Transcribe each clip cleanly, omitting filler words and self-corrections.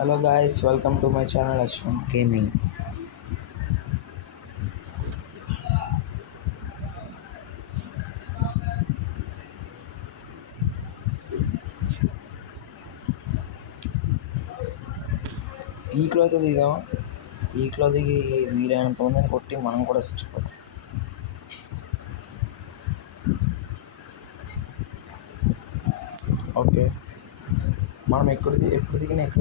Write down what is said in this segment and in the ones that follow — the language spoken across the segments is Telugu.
Hello guys, welcome to my channel Ashwin Gaming. పీక్లో అయితే దిగాం. పీక్లో దిగి వీలైనంత మందిని కొట్టి మనం కూడా చచ్చిపోతాం. ఓకే, మనం ఎప్పుడు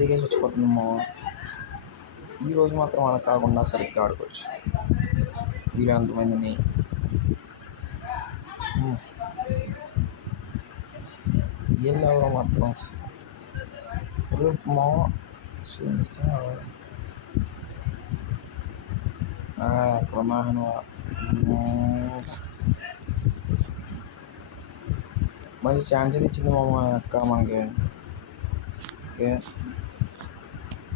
దిగేసి వచ్చిపోతున్నామో ఈరోజు మాత్రం అలా కాకుండా సరిగ్గా ఆడుకోవచ్చు. వీలైనంత మందిని వీళ్ళెవరో మాత్రం మా ప్రమాణం మంచి ఛాన్స్ అయితే ఇచ్చింది మా అక్క మనకి. ఓకే,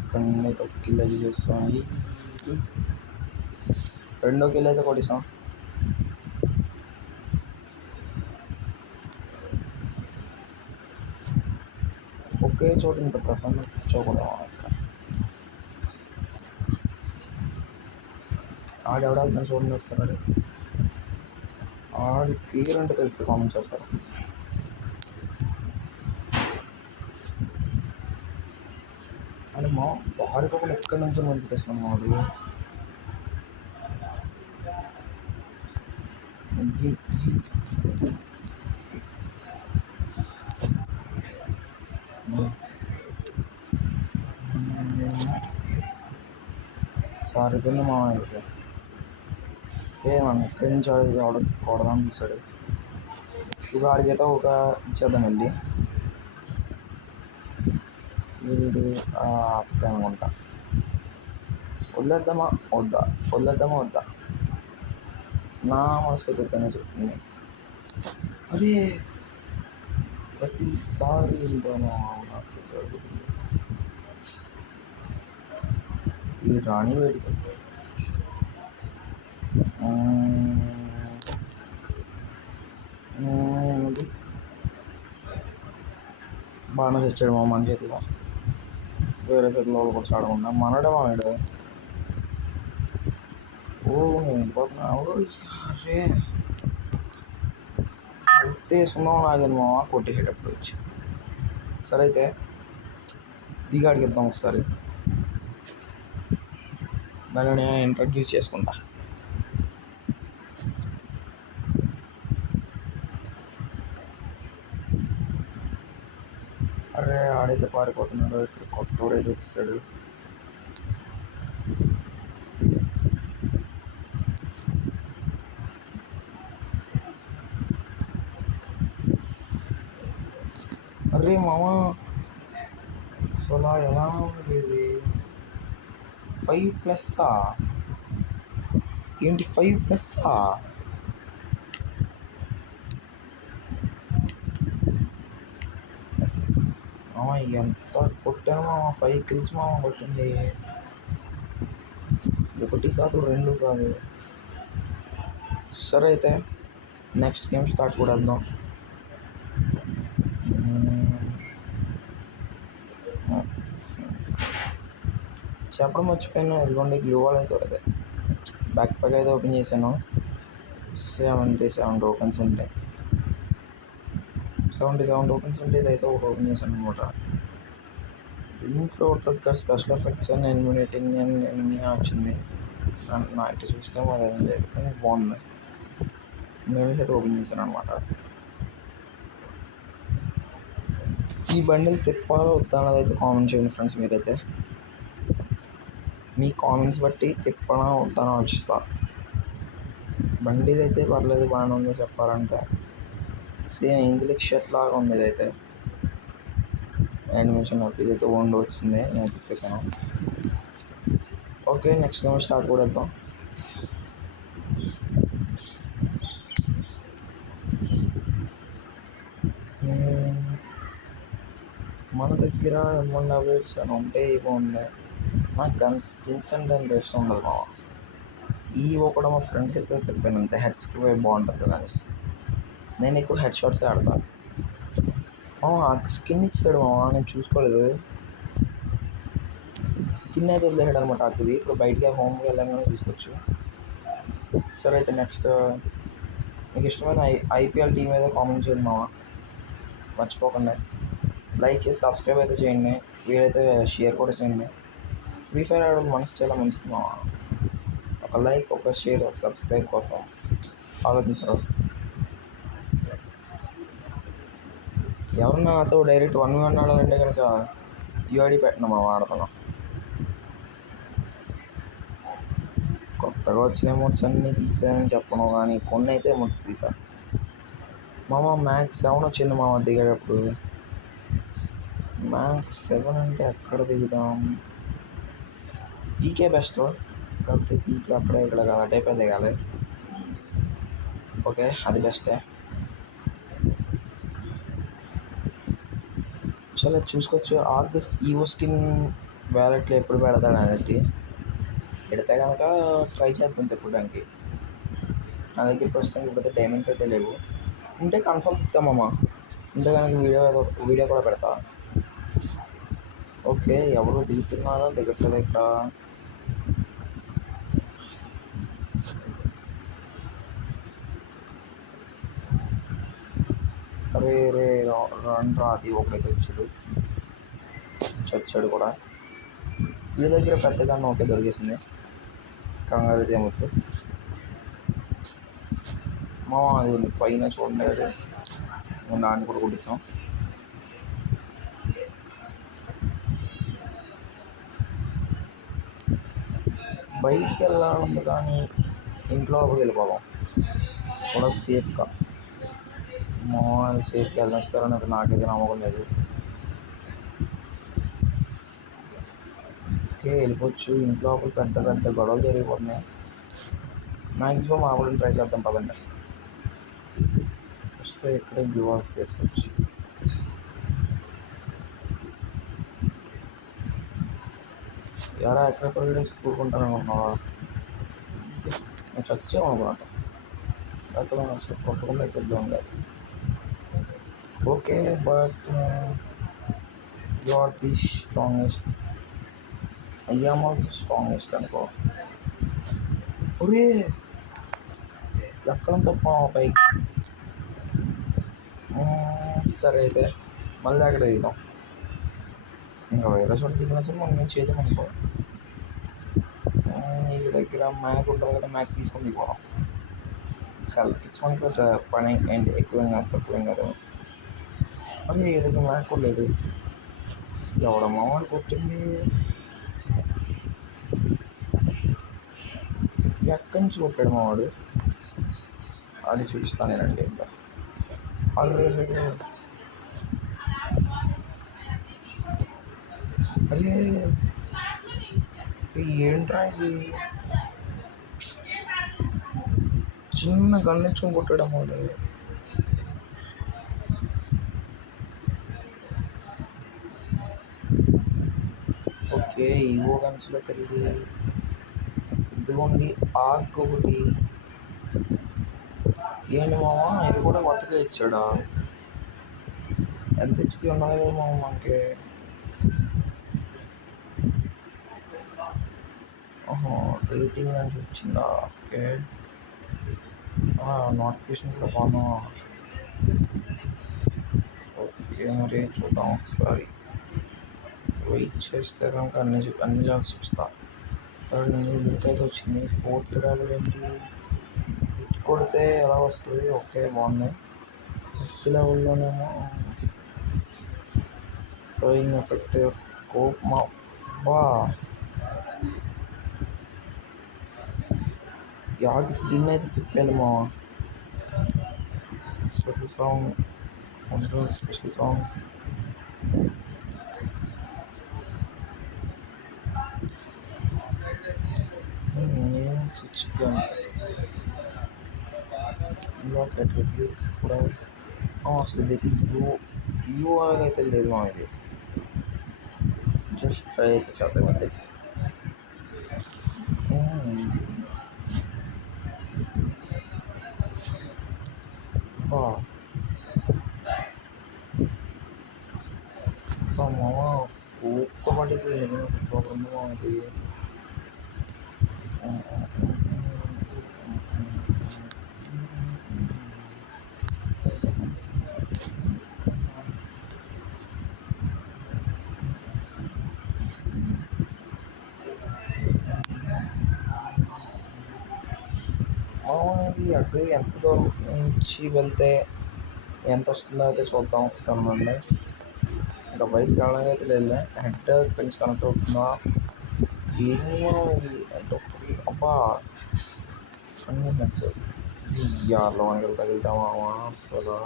ఇక్కడ ఒక కిల్ అది చేస్తాం. రెండో కిల్ అయితే కొట్టిస్తాం. ఒకే చోటు ఇంత ప్రశాంతం కూర్చోకూడదు. ఆడెవడాలి చూడండి ఒకసారి. ఆడి పేరు అంటే తెలుస్తుంది, కామెంట్ చేస్తారు. అని మా వాడికి ఎక్కడి నుంచో నోటిఫికేషన్ వాడు. సరిపోయింది మా వాడికి. ఏమన్నా ఎక్కడి నుంచి కొడదాం చూసాడు. ఇప్పుడు ఆడికైతే ఒక ఇచ్చేద్దాం వెళ్ళి. వీడు అక్క అనుకుంటా. వదిలేద్దామా వద్దా నా మనసుకి వద్దనే చెప్తుంది. అరే ప్రతిసారి వెళ్దామా ఈ రాణి వేడికి బాగానే తెచ్చాడు మా మన చేతిలో. వేరే చేతిలో కూడా చాడకుండా మనడం ఆడు. నేను పోతున్నావు. అరే వేసుకుందాం నాగని మామ కొట్టేసేటప్పుడు వచ్చి. సరే అయితే దిగాడికి ఇద్దాం ఒకసారి. దాన్ని నేను ఇంట్రడ్యూస్ చేసుకుంటా. అరే ఆడైతే పారిపోతున్నాడు. ఇక్కడ కొత్తోడైతే వచ్చేసాడు. అరే మామ అసలు ఎలా ఉండేది? 5+ ఏంటి 5+ ఎంత కొట్టాను మామ. 5 kills మామ కొట్టింది. ఒకటి కాదు, 2 కాదు. సరే అయితే నెక్స్ట్ గేమ్ స్టార్ట్ కూడా వెళ్దాం. చెప్పడం మర్చిపోయాను. ఇదిగోండి గ్లూ వాల్ అయితే అదే బ్యాక్ ప్యాక్ అయితే ఓపెన్ చేశాను. 77 టోకెన్స్ ఉంటాయి. 77 టోకెన్స్ ఉంటే ఇదైతే ఒకటి ఓపెన్ చేశాను అనమాట. దీంట్లో trigger special effects and eliminating and enemy వచ్చింది. నాకు చూస్తే అది ఏం లేదు, కానీ బాగుంది. నేను అయితే ఓపెన్ చేశాను అనమాట. ఈ బండిల్ తిప్పాలో వద్దా అన్నది అయితే కామెంట్ చేయండి ఫ్రెండ్స్. మీరైతే మీ కామెంట్స్ బట్టి తిప్పనా వద్దానో ఆలోచిస్తా. బండిది అయితే పర్లేదు, బాగానే ఉంది చెప్పాలంటే. సేమ్ ఇంగ్లీష్ షర్ట్ లాగా ఉంది ఇదైతే. యానిమేషన్ ఇదైతే వండి వచ్చింది, నేను తిప్పేసాను. ఓకే, నెక్స్ట్ గేమ్ స్టార్ట్ కూడా వెళ్దాం. మన దగ్గర M1 అప్డేట్స్ అని ఉంటే బాగుంది. నాకు గన్స్ స్కిన్స్ అంటే అంత ఇష్టం ఉండదు మామ. కూడా మా ఫ్రెండ్స్ అయితే తిప్పాను అంతే. హెడ్స్కి పోయి బాగుంటుంది గన్స్. నేను ఎక్కువ హెడ్ షాట్సే ఆడతాను. స్కిన్ ఇచ్చాడు మామ, నేను చూసుకోలేదు. స్కిన్ అయితే వదిలేసాడు అనమాట అక్కది. ఇప్పుడు బయటికి హోమ్కి వెళ్ళంగానే చూసుకోవచ్చు. సరే అయితే నెక్స్ట్ మీకు ఇష్టమైన ఐపీఎల్ టీం ఏదో కామెంట్ చేయండి మావా, మర్చిపోకుండా. లైక్ చేసి సబ్స్క్రైబ్ అయితే చేయండి, వీలైతే షేర్ కూడా చేయండి. ఫ్రీ ఫైర్ ఆడడం మనసు చాలా మంచిది మావా. ఒక లైక్, ఒక షేర్, ఒక సబ్స్క్రైబ్ కోసం ఆలోచించరు. ఎవరన్నా నాతో డైరెక్ట్ 1v1 ఆడాలంటే కనుక యూఐడి పెట్టినా మావా, ఆడుతున్నాం. కొత్తగా వచ్చిన ఎమోట్స్ అన్నీ తీసానని చెప్పను కానీ కొన్ని అయితే ఎమోట్స్ తీసాను మామ. మ్యాక్స్ 7 వచ్చింది మామ దిగేటప్పుడు. మ్యాక్స్ 7 అంటే ఎక్కడ దిగుదాం? పీకే బెస్ట్, కాకపోతే పీకే అక్కడే ఇక్కడ కాదు, అటైపే దిగాలి. ఓకే, అది బెస్టే. చాలా చూసుకోవచ్చు. ఆర్గస్ ఈవో స్కిన్ వ్యాలెట్లో ఎప్పుడు పెడతాడు అనేసి, పెడితే కనుక ట్రై చేద్దాం తిప్పడానికి. నా దగ్గర ప్రస్తుతానికి ఇప్పుడైతే డైమండ్స్ అయితే లేవు. ఉంటే కన్ఫర్మ్ ఇస్తామమ్మా, ఉంటే కనుక వీడియో కూడా పెడతా. ఓకే, ఎవరు దిగుతున్నారో దిగట్లేదు ఇక్కడ. అరే రే రండ్రా, అది ఒకడైతే వచ్చాడు కూడా. వీడి దగ్గర పెద్దగా ఓకే దొరికేసింది, కంగారు అయితే మొత్తం. మా అది పైన చూడండి, అది దాన్ని కూడా కొట్టిస్తాం. బయటికి వెళ్ళాలి కానీ ఇంట్లో వెళ్ళిపోదాం కూడా సేఫ్గా. సేఫ్గా వెళ్ళిస్తారని నాకైతే నమ్మకం లేదు. ఓకే, వెళ్ళిపోవచ్చు. ఇంట్లో పెద్ద పెద్ద గొడవలు జరిగిపోతున్నాయి. మ్యాక్సిమం ఆపడానికి ట్రై చేద్దాం పదండి. ఫస్ట్ ఇక్కడే గ్లూవాల్స్ చేసుకోవచ్చు. ఎలా ఎక్కడ పరిగెడేసి కూడుకుంటాను అనుకుంటున్నావా? నేను చచ్చాము అనమాట, అక్కడ అసలు కొట్టకుండా ఎక్కిద్దాం కాదు. Okay, but you are the strongest. I'm also strongest అనుకో. ఒరే ఎక్కడం తప్ప పైకి. సరే అయితే మళ్ళీ అక్కడ దిగుదాం. ఇంకా వేరే చోట దిగినా సరే మనం ఏం చేయలేం అనుకో. వీళ్ళ దగ్గర మ్యాక్ ఉంటుంది కదా, మ్యాక్ తీసుకొని దిగిపోవడం. హెల్త్ ఇచ్చుకొని పెద్ద పని ఏంటి, ఎక్కువేం కాదు తక్కువేం కాదు. అదే వీళ్ళ దగ్గర మ్యాక్ కూడా లేదు. ఎవడమ్మా వాడు కొట్టింది? ఎక్కడి నుంచి కొట్టాడు మా వాడు? అది చూపిస్తాను నేనండి. ఇంకా ఆల్రెడీ అరే ఏంట్రా ఇది, చిన్న గన్నించుకొని కొట్టాడు వాడు. ఓకే, ఈవో గన్స్లోకి వెళ్ళి ఇదిగోండి ఆర్క్ ఒకటి. ఏంటి మామ, ఇది కూడా కొత్తగా ఇచ్చాడా? M60 ఉన్నది కదా మామ మనకి. రేటింగ్ అని వచ్చిందా? ఓకే, నోటిఫికేషన్ కూడా బాగా. ఓకే, మరి చూద్దాం ఒకసారి. వెయిట్ చేస్తే కనుక అన్ని జాబ్స్ చూస్తా. థర్డ్ లింక్ అయితే వచ్చింది. 4th లెవెల్ ఏంటి, హిట్ కొడితే ఎలా వస్తుంది? ఓకే, బాగుంది. 5th లెవెల్లోనేమో ఫ్లోయింగ్ ఎఫెక్ట్, స్కోప్ మా బా యాకి స్కిన్ అయితే తిప్పాను మా. Special song, special song. Switch gun attributes కూడా అసలు ఇది యూ అయితే లేదు మా. ఇది జస్ట్ ట్రై అయితే చేద్దాం అండి. మామ స్కోప్ ఒకటి ఇది నిజంగా సూపర్ ఉంది మామ ఇది. ఇది అటు ఎంత దూరం నుంచి వెళ్తే ఎంత వస్తుందో అయితే చూద్దాం ఒకసారి అండి. ఇంకా బయటకి వెళ్ళడానికి అయితే లేదు. హెడ్ కొంచెం కనెక్ట్ అవుతుందా ఏమో ఇది అంటే అబ్బా అన్నీ హెడ్స్ ఇయ్యాలో అని తగులుతామా అసలు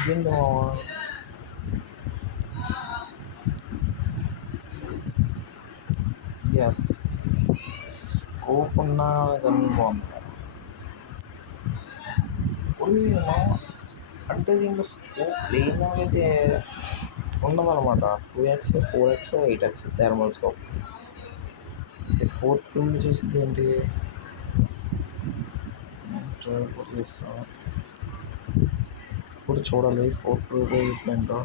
ఇదేంటి మావా ఎస్ స్కోప్ ఉన్న గన్ బాగుంది అంటే దీంట్లో స్కోప్ లేనైతే ఉండదన్నమాట. 2x 4x 8x thermal scope. 4 చూసింది ఏంటి ఇప్పుడు చూడాలి 4 ఏంటో.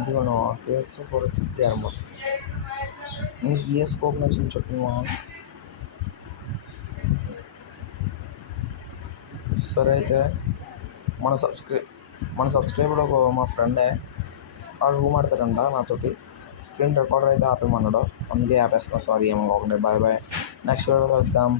ఇదిగోను 2x 4x థర్మల్. నీకు ఏ స్కోప్ నచ్చింది చెప్పు. సరే అయితే మన సబ్స్క్రైబర్ ఒక మా ఫ్రెండే వాడు రూమ్ ఆడతాడంట నాతోటి. స్క్రీన్ రికార్డర్ అయితే ఆపేమన్నాడు, అందుకే ఆపేస్తున్నా. సారీ ఏమో. Bye bye. నెక్స్ట్ వీడియోలో కలుద్దాం.